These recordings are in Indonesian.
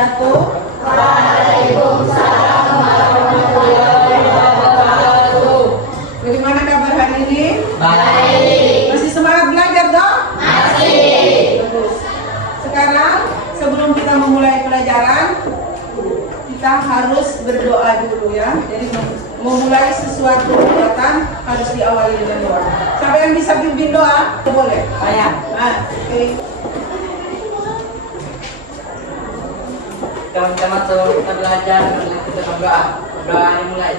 wabarakatuh. Waalaikumsalam warahmatullahi wabarakatuh. Bagaimana kabar hari ini? Baik. Masih semangat belajar dong? Masih. Bagus. Sekarang sebelum kita memulai pelajaran, kita harus berdoa dulu ya. Jadi memulai sesuatu kegiatan harus diawali dengan doa. Siapa yang bisa pimpin doa? Boleh. Saya. Oke. Teman-teman, sebelum kita belajar, kita berdoa. Doa dimulai.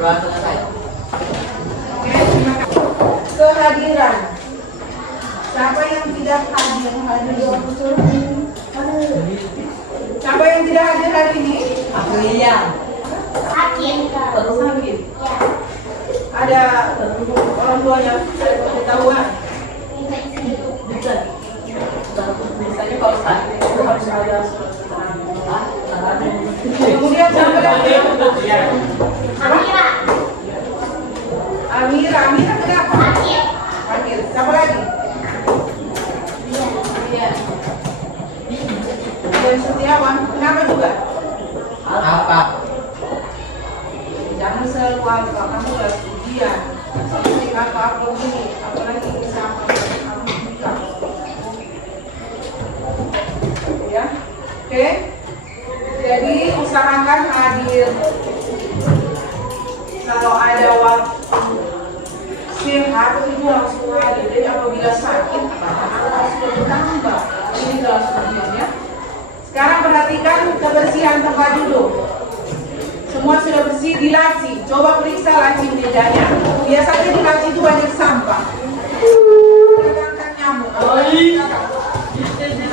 Doa selesai. Oke, terima kasih. Kehadiran. Siapa yang tidak hadir hari ini? Siapa yang tidak hadir hari ini? Aku Lilian. Sakit. Ada orang tuanya ketahuan. Misalnya kalau sakit itu harus ada Kemudian siapa lagi? Amira kenapa? Sakit. Siapa lagi? Dan Setiawan, kenapa juga? apa? Jangan selalu apa, kamu harus ujian. Seperti apa ini, apalagi bisa ya. Oke. Jadi usahakan hadir. Kalau ada waktu sehat itu langsung hadir. Jadi apabila sakit, harus bertambah. Ini langsung diam ya. Sekarang perhatikan kebersihan tempat duduk. Semua sudah bersih di laci. Coba periksa laci mejanya. Biasanya di laci itu banyak sampah. Datangkan nyamuk.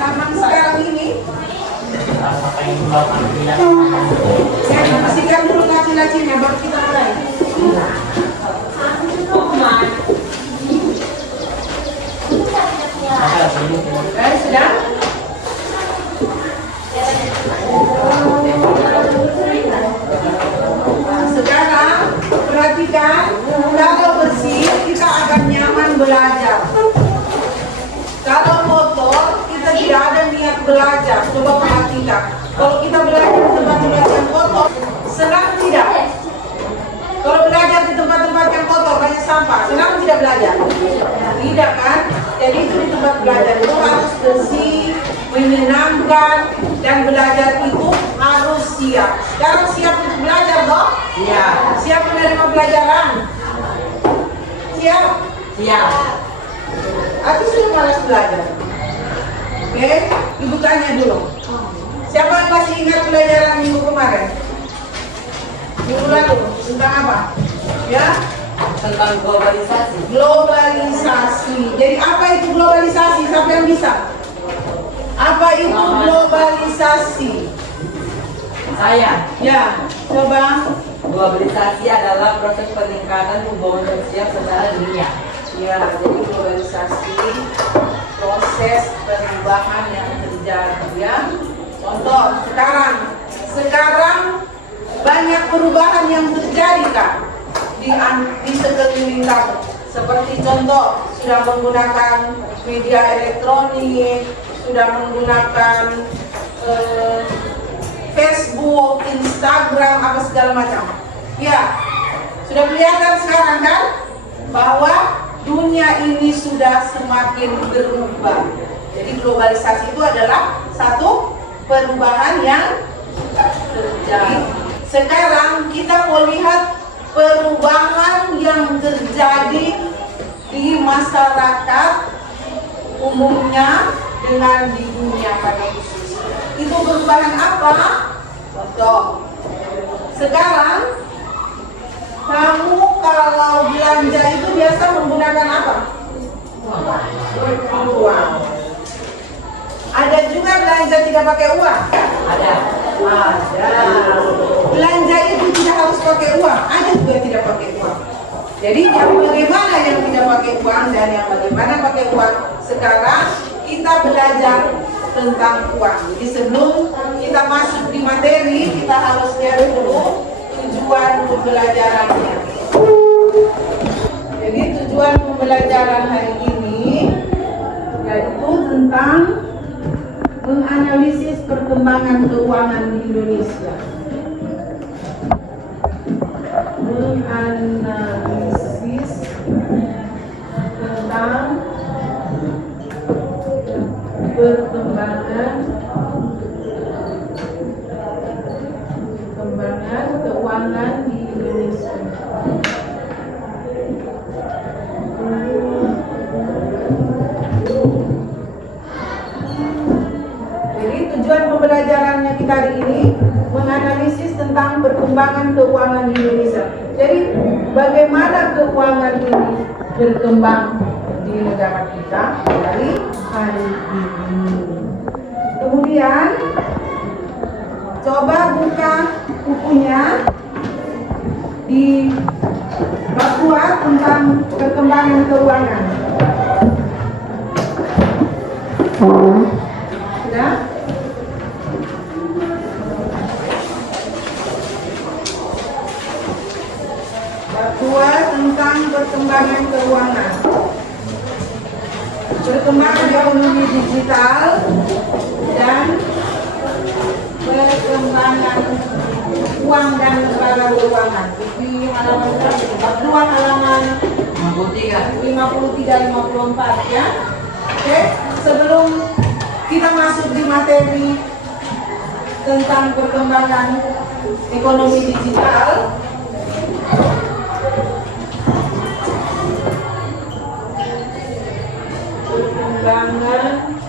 Karena sekarang ini saya bersihkan dulu laci-lacinya baru kita mulai. Sudah? Sekarang perhatikan, kalau bersih kita akan nyaman belajar. Kalau kotor kita tidak ada niat belajar. Coba perhatikan. Kalau kita belajar di tempat-tempat yang kotor, senang tidak? Kalau belajar di tempat-tempat yang kotor banyak sampah, senang tidak belajar? Tidak kan? Jadi itu di tempat belajar itu harus bersih, menyenangkan, dan belajar itu harus siap. Sekarang siap untuk belajar dong? Siap. Siap menerima pelajaran? Siap? Siap. Aku sudah malas belajar. Oke, ibu tanya dulu. Siapa yang masih ingat pelajaran minggu kemarin? Minggu lalu tentang apa? Ya? Tentang globalisasi. Globalisasi. Jadi apa itu globalisasi? Siapa yang bisa? Apa itu globalisasi? Saya. Ya, coba. Globalisasi adalah proses peningkatan hubungan sosial secara dunia. Ya, jadi globalisasi proses perubahan yang terjadi ya. Contoh sekarang banyak perubahan yang terjadi Kak di sekeliling kamu. Seperti contoh sudah menggunakan media elektronik, sudah menggunakan Facebook, Instagram, apa segala macam. Ya, sudah kelihatan sekarang kan bahwa dunia ini sudah semakin berubah. Jadi globalisasi itu adalah satu perubahan yang terjadi. Sekarang kita mau lihat perubahan yang terjadi di masyarakat umumnya dengan di dunia pada khususnya. Itu perubahan apa? Contoh, sekarang kamu kalau belanja itu biasa menggunakan apa? Uang. Ada juga belanja tidak pakai uang? Ada. Belanja itu tidak harus pakai uang, ada juga tidak pakai uang. Jadi yang bagaimana yang tidak pakai uang dan yang bagaimana pakai uang, sekarang kita belajar tentang uang. Jadi sebelum kita masuk di materi, kita harus lihat dulu tujuan pembelajarannya. Jadi tujuan pembelajaran hari ini tentang menganalisis perkembangan keuangan di Indonesia. Menganalisis tentang perkembangan keuangan di Indonesia. Jadi tujuan pembelajarannya kita hari ini menganalisis tentang perkembangan keuangan di Indonesia. Jadi bagaimana keuangan ini berkembang di negara kita dari hari ini. Kemudian coba buka bukunya di bab 2 tentang perkembangan keuangan. Sudah? Bab 2 tentang perkembangan keuangan. Perkembangan ekonomi digital dan perkembangan uang dan lembaga keuangan. Di halaman bab 2 halaman 53-54 ya. Oke, sebelum kita masuk di materi tentang perkembangan ekonomi digital, perkembangan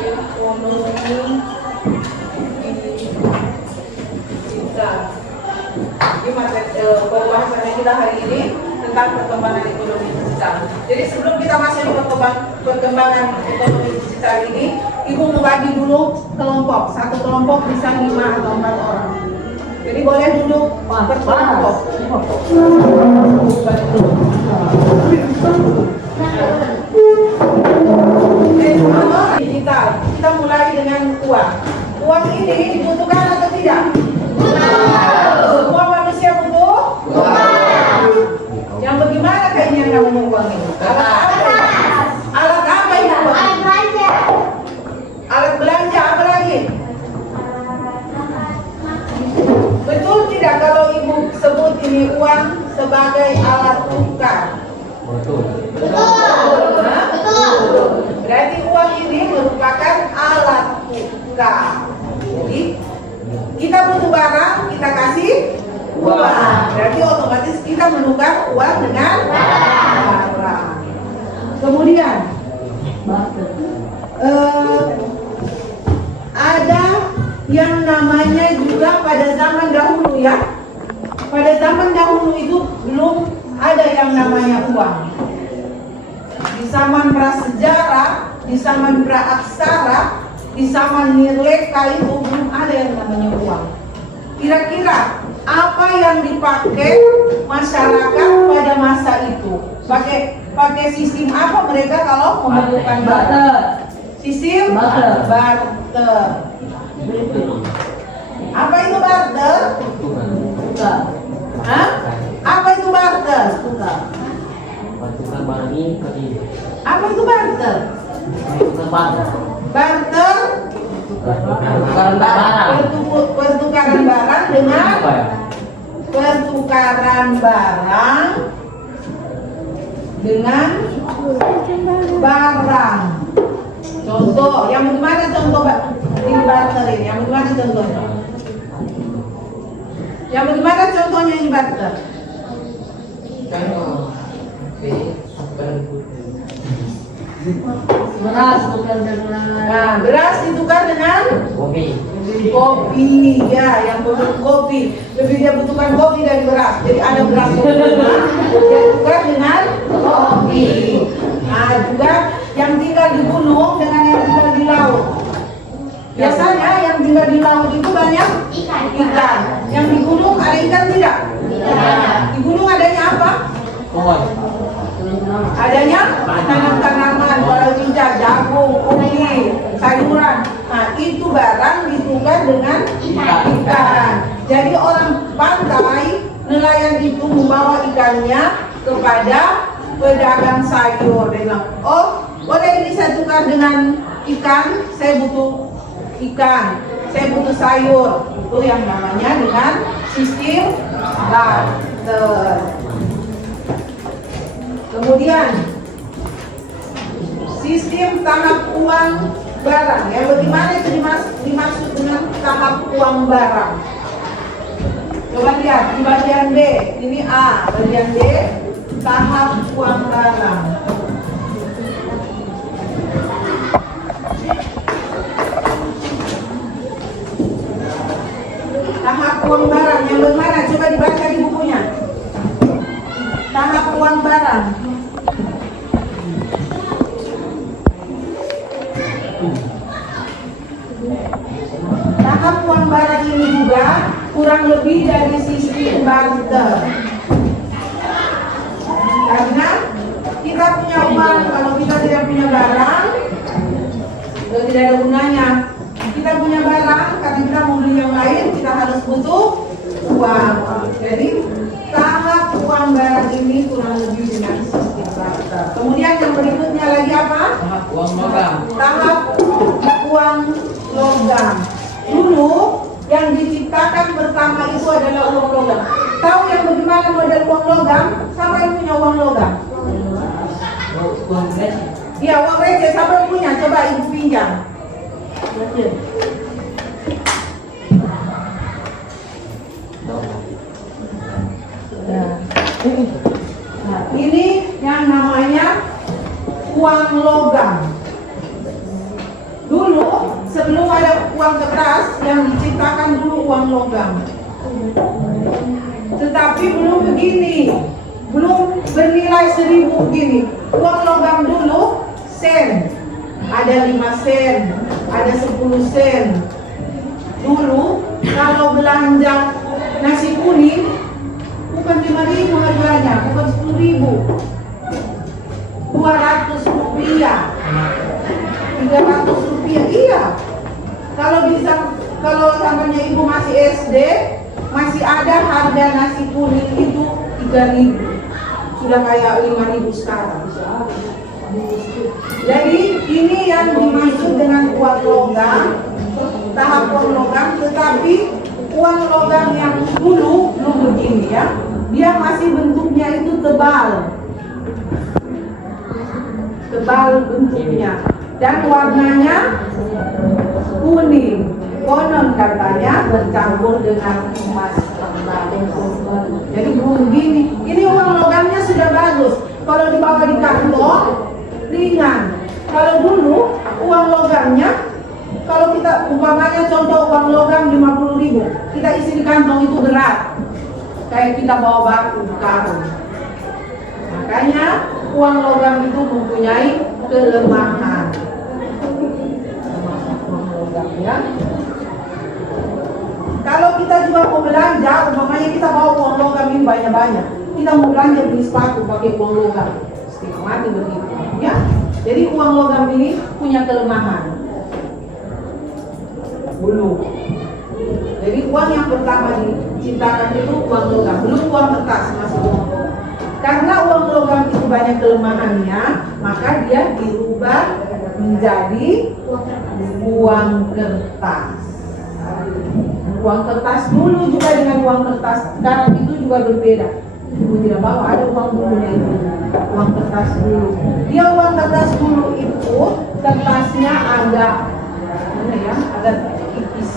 ekonomi digital. Ini materi pembahasannya kita hari ini tentang perkembangan ekonomi digital. Jadi sebelum kita masuk ke perkembangan ekonomi digital ini, Ibu membagi dulu kelompok. Satu kelompok bisa 5 atau 4 orang. Jadi boleh duduk per kelompok. Digital. Kita mulai dengan uang. Uang ini dibutuhkan atau tidak? Semua manusia butuh? Yang bagaimana kayaknya namanya uang ini? Alat apa itu? Alat belanja apa lagi? Betul tidak kalau ibu sebut ini uang sebagai alat tukar? Betul. Berarti uang ini merupakan alat tukar. Jadi kita butuh barang, kita kasih uang. Berarti otomatis kita menukar uang dengan barang. Kemudian ada yang namanya juga pada zaman dahulu ya. Pada zaman dahulu itu belum ada yang namanya uang. Di zaman prasejarah, di zaman praaksara, di zaman Nirleka itu belum ada yang namanya uang. Kira-kira apa yang dipakai masyarakat pada masa itu? Pakai sistem apa mereka kalau memerlukan barter? Sistem barter. Apa itu barter? Hah? Apa itu barter? Apa itu barter? Barter pertukaran barang dengan pertukaran barang dengan barang. Contoh, yang bagaimana contoh ini barter ini? Yang bagaimana contohnya? Yang bagaimana contohnya ini barter? Beras ditukar dengan beras ditukar dengan kopi ya, yang butuh kopi lebih dia butuhkan kopi dari beras, jadi ada beras dia tukar dengan kopi. Nah juga yang tinggal di gunung dengan yang tinggal di laut, biasanya yang tinggal di laut itu banyak ikan. Yang di gunung ada ikan tidak? Di gunung adanya apa? Adanya tanaman-tanaman, palawija, jagung, ubi, sayuran. Nah itu barang ditukar dengan ikan. Jadi orang pantai, nelayan itu membawa ikannya kepada pedagang sayur. Dia bilang, oh boleh ini saya tukar apakah dengan ikan? Saya butuh ikan, saya butuh sayur. Itu yang namanya dengan sistem barter. Kemudian sistem tahap uang barang. Ya, bagaimana itu dimaksud dengan tahap uang barang? Coba lihat di bagian B. Ini A, bagian B tahap uang barang. Tahap uang barang yang bagaimana? Coba dibaca di bukunya. Tahap uang barang. Tahap uang barang ini juga kurang lebih dari sistem barter. Karena kita punya uang, kalau kita tidak punya barang, itu tidak ada gunanya. Kita punya barang, karena kita mau beli yang lain, kita harus butuh uang. Jadi tahap uang barang ini kurang lebih dengan sistem barter. Kemudian yang berikutnya lagi apa? Tahap uang logam. Tahap uang logam. Dulu yang diciptakan pertama itu adalah uang logam. Tahu yang bagaimana model uang logam? Siapa yang punya uang logam? Uang receh. Iya, uang receh. Siapa yang punya? Coba ibu pinjam. Nah, ini yang namanya uang logam. Dulu sebelum ada uang kertas yang diciptakan dulu uang logam. Tetapi belum begini, belum bernilai 1000 begini. Uang logam dulu sen, ada 5 sen, ada 10 sen. Dulu kalau belanja nasi kuning bukan 5.000 harganya, bukan 10.000, 200 rupiah, 300 rupiah. Iya. Kalau samanya ibu masih SD, masih ada harga nasi kuning itu 3.000. Sudah kayak 5.000 sekarang. Jadi ini yang dimaksud dengan uang logam, tahap uang logam. Tetapi uang logam yang dulu belum begini ya, dia masih bentuknya itu tebal bentuknya, dan warnanya kuning. Konon katanya bercampur dengan emas kembali. Jadi belum begini. Ini uang logamnya sudah bagus. Kalau dibawa di kantong ringan. Kalau dulu uang logamnya, kalau kita umpamanya contoh uang logam 50.000, kita isi di kantong itu berat. Kayak kita bawa batu karung. Makanya uang logam itu mempunyai kelemahan. Uang logam ya. Kalau kita juga mau belanja, umpamanya kita bawa uang logam ini banyak-banyak. Kita mau belanja beli sepatu pakai uang logam, mati begitu. Ya. Jadi uang logam ini punya kelemahan. Dulu. Jadi uang yang pertama diciptakan itu uang logam, belum uang kertas, masih uang logam. Karena uang logam itu banyak kelemahannya, maka dia dirubah menjadi uang kertas. Uang kertas dulu juga dengan uang kertas sekarang itu juga berbeda. Ibu tidak bawa, ada uang dulunya itu, uang kertas dulu. Dia uang kertas dulu itu kertasnya agak agak tipis.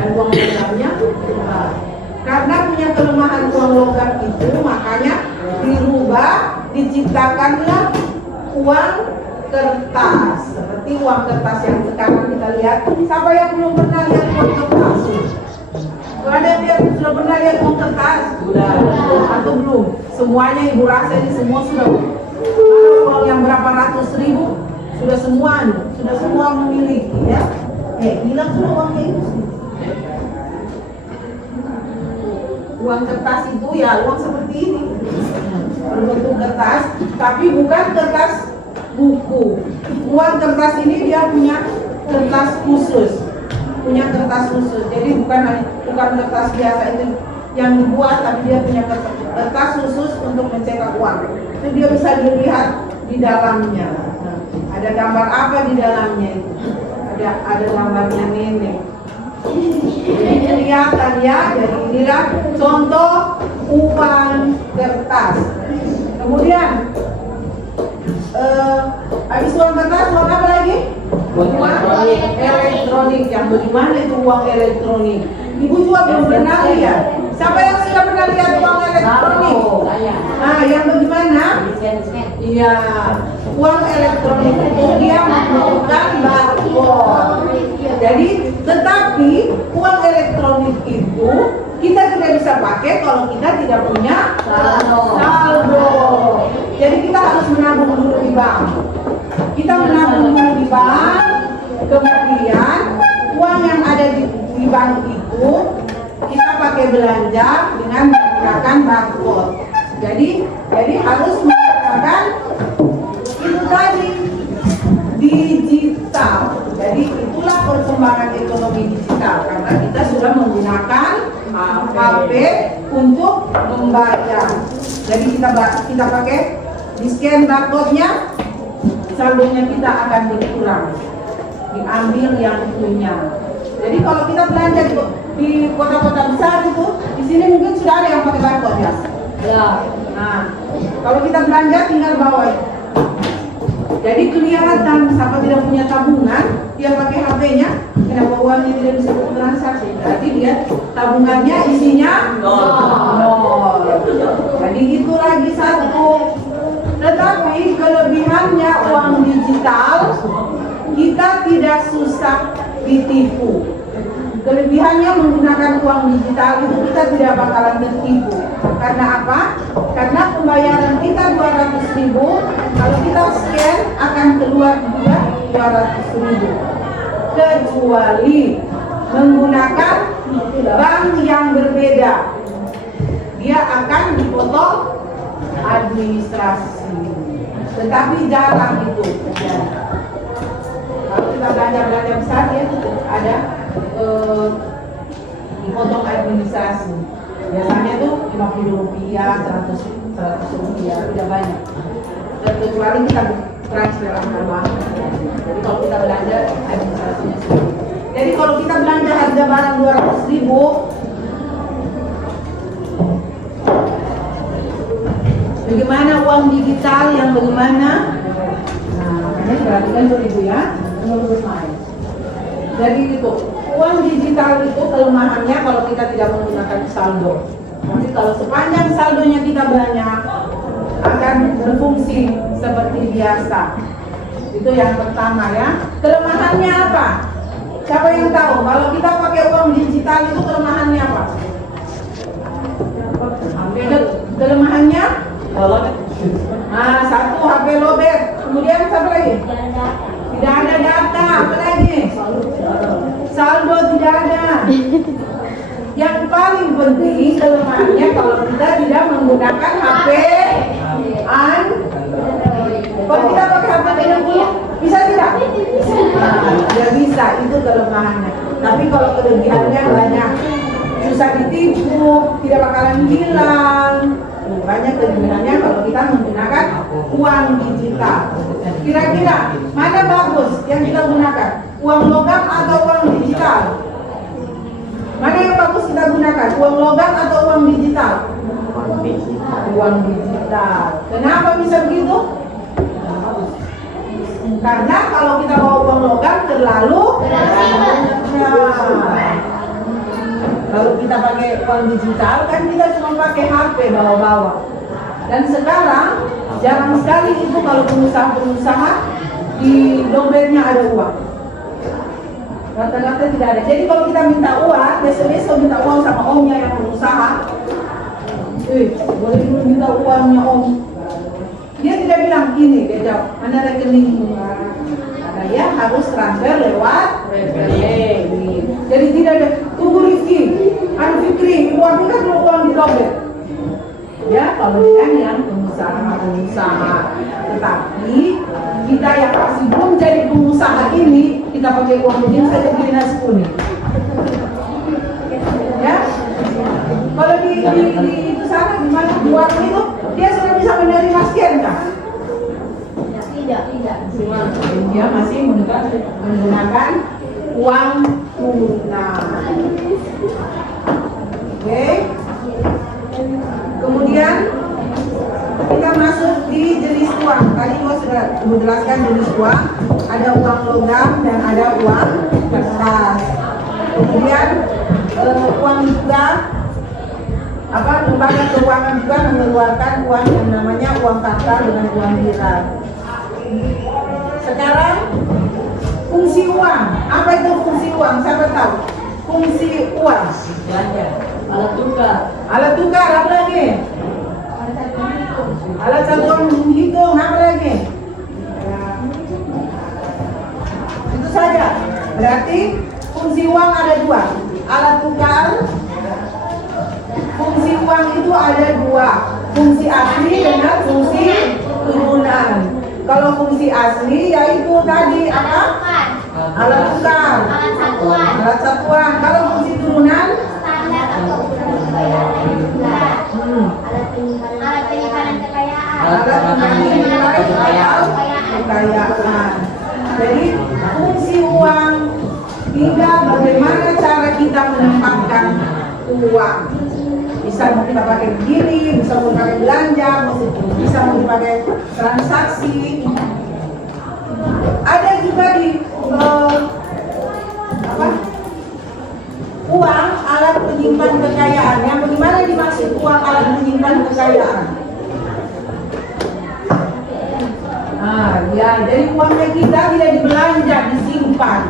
Dan uang logamnya karena punya kelemahan uang logam itu, makanya dirubah, diciptakanlah uang kertas. Seperti uang kertas yang sekarang kita lihat. Siapa yang belum pernah lihat uang kertas? Ada yang sudah pernah lihat uang kertas? Sudah. Atau belum? Semuanya ibu rasa ini semua sudah. Kalau uang yang berapa ratus ribu sudah semua memiliki ya. Hilang sudah uangnya itu. Uang kertas itu ya uang seperti ini, berbentuk kertas, tapi bukan kertas buku. Uang kertas ini dia punya kertas khusus, jadi bukan kertas biasa itu yang dibuat, tapi dia punya kertas khusus untuk mencetak uang. Itu dia bisa dilihat di dalamnya. Nah, ada gambar apa di dalamnya itu? Ada gambarnya nenek. Jadi kelihatan ya. Jadi inilah contoh uang kertas. Kemudian habis uang kertas, uang apa lagi? Uang elektronik. Yang bagaimana itu uang elektronik? Ibu juga belum pernah lihat. Siapa yang sudah pernah lihat uang elektronik? Nah, yang bagaimana? Iya, uang elektronik itu dia menggunakan barcode. Jadi, tetapi uang elektronik itu kita tidak bisa pakai kalau kita tidak punya saldo. Jadi kita harus menabung dulu di bank. Kita menabung dulu di bank, kemudian uang yang ada di bank itu kita pakai belanja dengan menggunakan barcode. Jadi harus menggunakan itu tadi digital. Jadi itulah perkembangan ekonomi digital karena kita sudah menggunakan HP untuk membayar. Jadi kita pakai di scan barcode-nya, saldonya kita akan berkurang. Diambil yang punya. Jadi kalau kita belanja di kota-kota besar itu, di sini mungkin sudah ada yang pakai barcode ya. Ya. Nah, kalau kita belanja tinggal bawa itu. Jadi kelihatan siapa tidak punya tabungan, dia pakai HP-nya, kenapa uangnya tidak bisa bertransaksi? Berarti dia tabungannya isinya nol. Jadi itu lagi satu. Tetapi kelebihannya uang digital, kita tidak susah ditipu. Kelebihannya menggunakan uang digital itu kita tidak bakalan tertipu. Karena apa? Karena pembayaran kita 200.000, kalau kita scan akan keluar juga 200.000. Kecuali menggunakan bank yang berbeda, dia akan dipotong administrasi. Tetapi jarang itu. Kalau kita belanja besar ya ada dipotong administrasi. Biasanya tuh 50 rupiah, 100 rupiah, tidak banyak. Dan kecuali kita transfer antar bank. Jadi kalau kita belanja administrasinya sedikit. Jadi kalau kita belanja harga barang 200.000, bagaimana uang digital yang bagaimana? Nah, ini perhatikan dulu Ibu ya. Jadi itu uang digital itu kelemahannya kalau kita tidak menggunakan saldo. Nanti kalau sepanjang saldonya kita banyak akan berfungsi seperti biasa. Itu yang pertama ya. Kelemahannya apa? Siapa yang tahu? Kalau kita pakai uang digital itu kelemahannya apa? Kelemahannya? Nah, satu HP lobet. Kemudian apa lagi? Tidak ada data. Apa lagi? Saldo tidak ada. Yang paling penting kelemahannya kalau kita tidak menggunakan HP kalau kita pakai HP dulu, bisa tidak? Tidak bisa, itu kelemahannya. Tapi kalau kelebihannya banyak, susah ditipu, tidak bakalan hilang. Banyak kelebihannya kalau kita menggunakan uang digital. Kira-kira mana bagus yang kita gunakan? Uang logam atau uang digital? Mana yang bagus kita gunakan? Uang logam atau uang digital? Uang digital. Kenapa bisa begitu? Karena kalau kita bawa uang logam terlalu kalau kita pakai uang digital kan kita cuma pakai HP bawa-bawa. Dan sekarang jarang sekali itu kalau pengusaha-pengusaha di dompetnya ada uang. Rata-rata tidak ada. Jadi kalau kita minta uang, besok-besok minta uang sama omnya yang pengusaha, boleh dulu minta uangnya om. Dia tidak bilang ini, dia jawab, mana rekening? Karena dia harus transfer lewat rekening. Jadi tidak ada, tunggu Rifki, Fikri, uang kita dulu uang di dompet. Ya, kalau dia yang pengusaha. Tetapi kita yang masih belum jadi pengusaha ini, kita pakai uang begini saja beli nasi kuning. Ya, kalau di itu sana di mana buat itu dia sudah bisa menerima scan kan? Dia masih menggunakan uang tunai. Oke. Kemudian kita masuk di jenis uang. Tadi gua sudah menjelaskan jenis uang. Ada uang logam dan ada uang kertas. Kemudian uang juga lembaga keuangan juga mengeluarkan uang yang namanya uang kartal dengan uang lira. Sekarang fungsi uang. Apa itu fungsi uang? Siapa tahu? Fungsi uang. Belanja. Alat tukar. Alat tukar apa lagi? Alat satuan menghitung apa lagi? Itu saja. Berarti fungsi uang ada dua. Alat tukar. Fungsi uang itu ada dua. Fungsi asli dengan fungsi turunan. Kalau fungsi asli yaitu tadi apa? Alat tukar. Alat satuan. Kalau fungsi turunan? Alat penyimpanan kekayaan. Alat penyimpanan kekayaan. Jadi fungsi uang tinggal bagaimana cara kita menempatkan uang. Bisa mau kita pakai begini, bisa mau pakai belanja, bisa mau dipakai transaksi. Ada juga di uang alat penyimpan kekayaan. Yang bagaimana dimaksud uang alat penyimpan kekayaan? Ya, jadi uangnya kita tidak dibelanja, disimpan.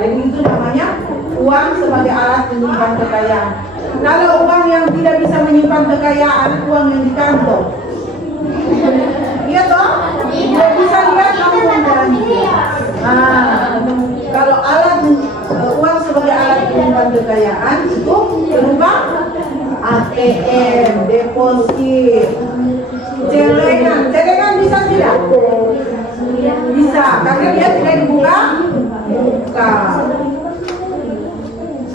Jadi itu namanya uang sebagai alat penyimpan kekayaan. Kalau uang yang tidak bisa menyimpan kekayaan, uang yang di kantong. Iya toh? Tidak bisa lihat kantong dan kalau alat uang sebagai alat penyimpan kekayaan itu berupa ATM, deposit, celengan bisa tidak? Bisa, karena dia tidak dibuka.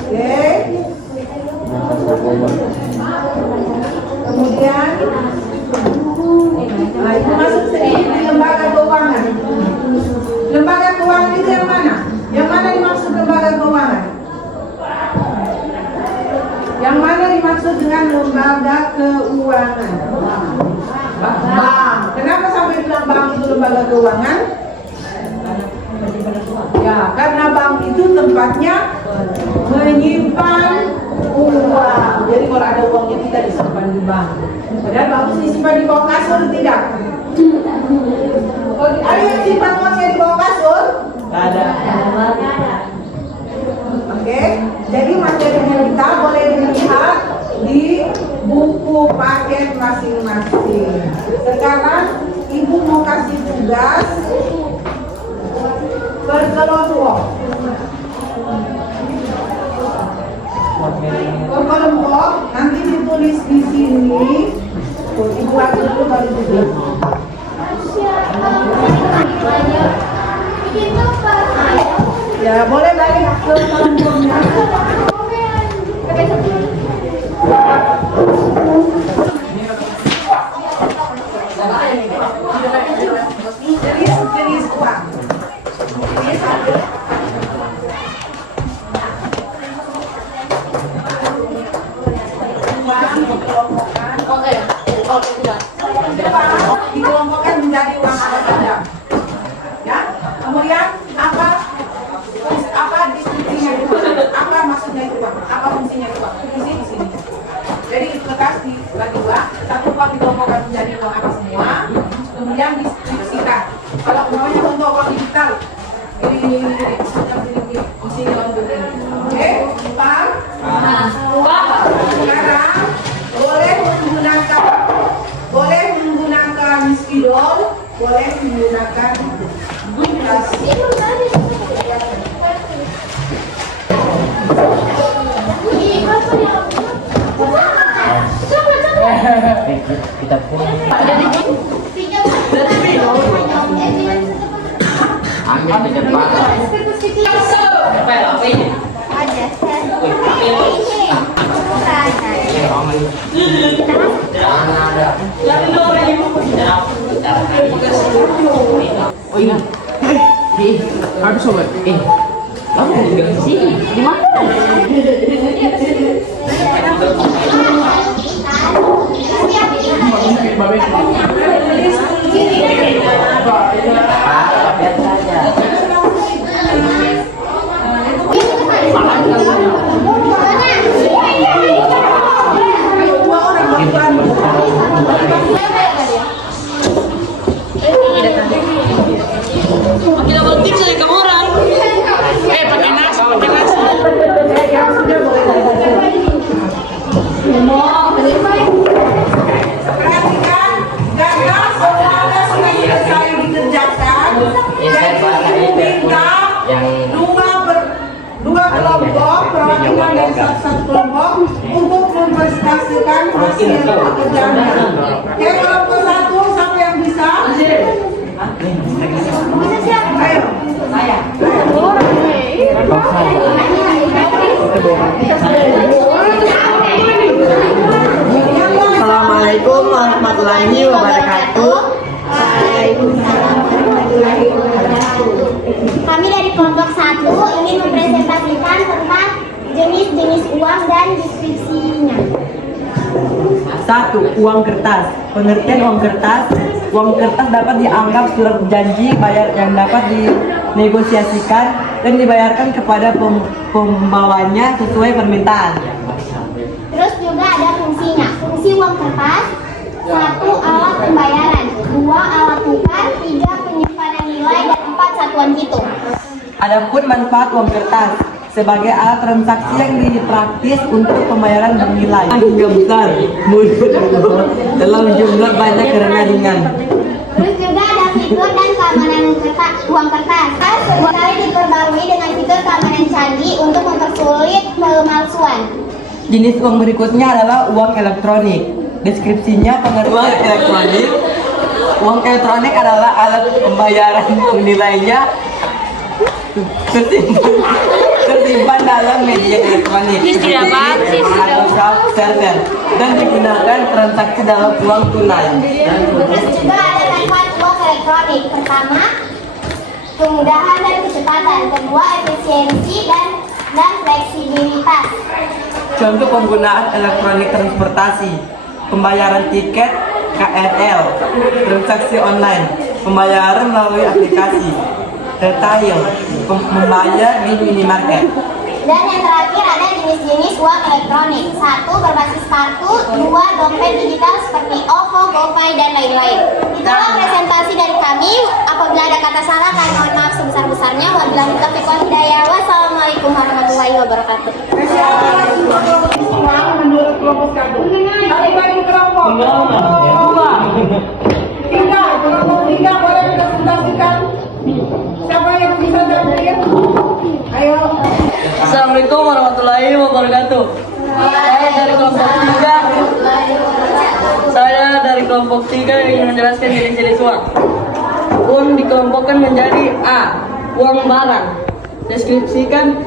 Oke. Kemudian itu masuk sedikit di lembaga keuangan. Lembaga keuangan itu yang mana? Yang mana dimaksud lembaga keuangan? Yang mana dimaksud dengan lembaga keuangan? Bank. Kenapa sampai bilang bank itu lembaga keuangan? Ya, karena bank itu tempatnya menyimpan uang. Jadi kalau ada uangnya kita disimpan di bank. Padahal bagus disimpan di bawah kasur tidak? Ada yang simpan uangnya di bawah kasur? Ada. Oke, jadi materinya kita boleh dilihat di buku paket masing-masing. Sekarang ibu mau kasih tugas berkelompok. Berkelompok nanti ditulis di sini. Ibu atur dulu baru ditulis. Ya boleh balik ke kelompoknya. Jenis uang. Dikelompokkan menjadi uang ada. Ya, kemudian apa deskripsinya itu? Apa maksudnya itu uang? Apa fungsinya itu uang? Fungsi di sini. Jadi kertas dibagi dua, satu uang dikelompokkan menjadi uang apa semua, kemudian deskripsikan. Kalau umpamanya contoh uang digital, ini fungsinya untuk ini. Oke, paham? Sekarang boleh menggunakan spidol, boleh menggunakan bukas. Kita pun ambil di depan. Apa ya ini? Ada. Oh iya. Habis sobat. Kamu tinggal di sini. Di mana? Lihat saja. Dua orang berbantu. Kita penting saya kamu orang. Pakai nasi, pakai nasi. Perhatikan, gagal semuanya sudah selesai dikerjakan. Jadi minta dua kelompok perwakilan dari satu kelompok untuk mempresentasikan hasil pekerjaannya. Oke, kelompok satu siapa yang bisa? Ayo. Assalamualaikum warahmatullahi wabarakatuh. Waalaikumsalam warahmatullahi wabarakatuh. Kami dari kelompok 1 ingin mempresentasikan tentang jenis-jenis uang dan deskripsinya. 1. Uang kertas. Pengertian uang kertas. Uang kertas dapat dianggap surat janji bayar yang dapat dinegosiasikan dan dibayarkan kepada pembawanya sesuai permintaan. Terus juga ada fungsinya. Fungsi uang kertas: 1. Alat pembayaran, 2. Alat tukar, 3. Penyimpanan nilai, dan 4. Satuan hitung. Adapun manfaat uang kertas sebagai alat transaksi yang dipraktis untuk pembayaran bernilai hingga besar, mudah dalam jumlah banyak karena ringan. Terus juga ada fitur dan keamanan uang kertas. Dua kali diperbarui dengan fitur keamanan canggih untuk mempersulit pemalsuan. Jenis uang berikutnya adalah uang elektronik. Deskripsinya pengertian uang elektronik. Uang elektronik adalah alat pembayaran yang nilainya tersimpan dalam media elektronik atau server dan digunakan transaksi dalam uang tunai. Terus juga ada manfaat uang elektronik. Pertama, kemudahan dan kecepatan. Kedua, efisiensi dan fleksibilitas. Contoh penggunaan elektronik transportasi, pembayaran tiket KRL, transaksi online, pembayaran melalui aplikasi, retail, membayar di minimarket. Dan yang terakhir ada jenis-jenis uang elektronik. 1. Berbasis kartu. 2. Dompet digital seperti OVO, GoPay, dan lain-lain. Itulah presentasi dari kami. Apabila ada kata salah, kami mohon maaf sebesar-besarnya. Wabillahi taufiq wal hidayah. Wassalamualaikum warahmatullahi wabarakatuh. Menurut kelompok satu. Satu bagi kelompok. Tiga, kelompok 3 boleh presentasikan. Siapa yang bisa tampil? Ayo. Assalamualaikum warahmatullahi wabarakatuh. Saya dari kelompok 3 yang ingin menjelaskan jenis-jenis uang. Uang dikelompokkan menjadi A. Uang barang. Deskripsikan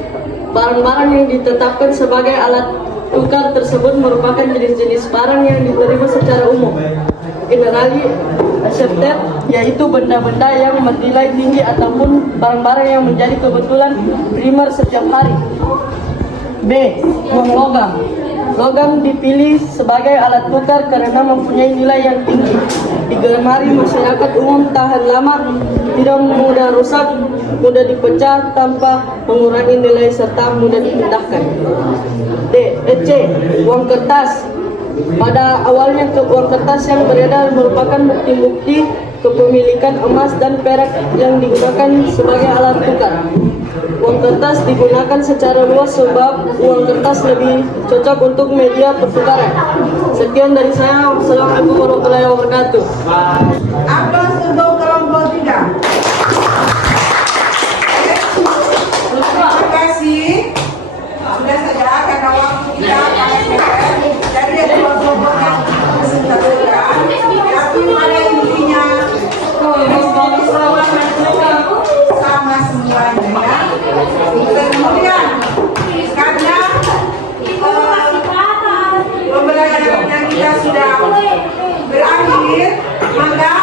barang-barang yang ditetapkan sebagai alat tukar tersebut merupakan jenis-jenis barang yang diterima secara umum. Generally accepted, yaitu benda-benda yang bernilai tinggi ataupun barang-barang yang menjadi kebutuhan primer setiap hari. B. Uang logam. Logam dipilih sebagai alat tukar karena mempunyai nilai yang tinggi. Digemari masyarakat umum, tahan lama, tidak mudah rusak, mudah dipecah tanpa mengurangi nilai serta mudah dipindahkan. C. Uang kertas. Pada awalnya uang kertas yang beredar merupakan bukti-bukti kepemilikan emas dan perak yang digunakan sebagai alat tukar. Uang kertas digunakan secara luas sebab uang kertas lebih cocok untuk media pertukaran. Sekian dari saya. Wassalamualaikum warahmatullahi wabarakatuh. Aplaus untuk kelompok 3. Terima kasih. Sudah saja karena waktu kita jadi dua kelompok yang presentasikan. Tapi pada intinya sama semuanya ya. Kemudian karena pembelajaran kita sudah berakhir, maka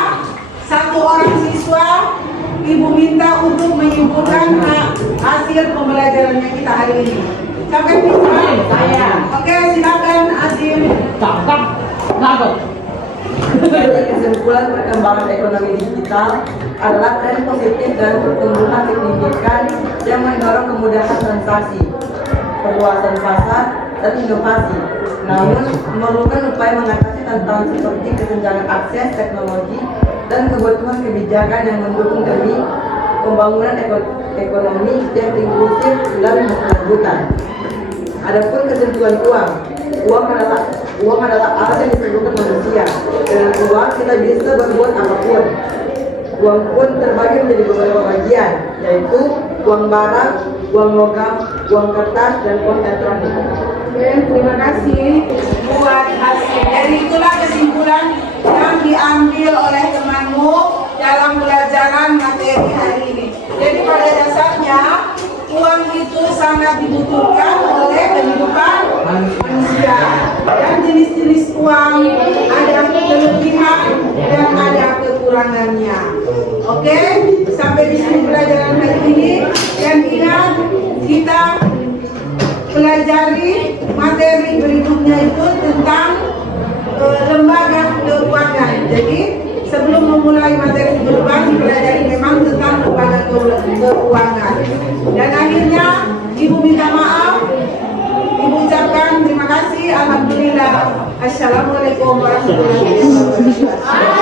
siswa, Ibu minta untuk menyimpulkan hasil pembelajaran yang kita hari ini. Sampai bisa? Oke, silakan Azim. Jadi kesimpulan perkembangan ekonomi digital adalah tren positif dan pertumbuhan signifikan yang mendorong kemudahan transaksi, perluasan pasar, dan inovasi. Namun, memerlukan upaya mengatasi tantangan seperti kesenjangan akses teknologi dan kebutuhan kebijakan yang mendukung demi pembangunan ekonomi yang inklusif dan berkelanjutan. Adapun ketentuan uang adalah alat yang diperlukan manusia. Dengan uang kita bisa berbuat apapun. Uang pun terbagi menjadi beberapa bagian, yaitu uang barang, uang logam, uang kertas, dan uang elektronik. Oke, terima kasih buat hasil. Jadi itulah kesimpulan yang diambil oleh temanmu dalam pelajaran materi hari ini. Jadi pada dasarnya uang itu sangat dibutuhkan oleh kehidupan manusia. Dan jenis-jenis uang ada kelebihan dan ada kekurangannya. Oke, sampai di sini pelajaran hari ini. Dan ingat, kita pelajari materi berikutnya itu tentang lembaga keuangan. Jadi sebelum memulai materi berubah dipelajari memang tentang lembaga keuangan. Dan akhirnya Ibu minta maaf, Ibu ucapkan terima kasih. Alhamdulillah. Assalamualaikum warahmatullahi wabarakatuh.